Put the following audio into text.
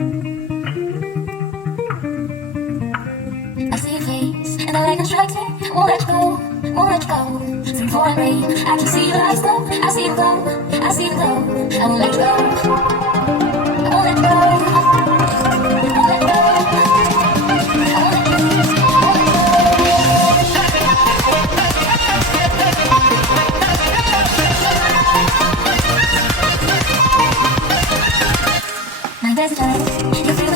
I see your face, and the lightning strikes me. Won't let you go, won't let you go. Sing for a rain, I can see the lights glow. I see the glow, I see the glow. I won't let you go, I won't let you go, I won't let you go. There's a time, you feel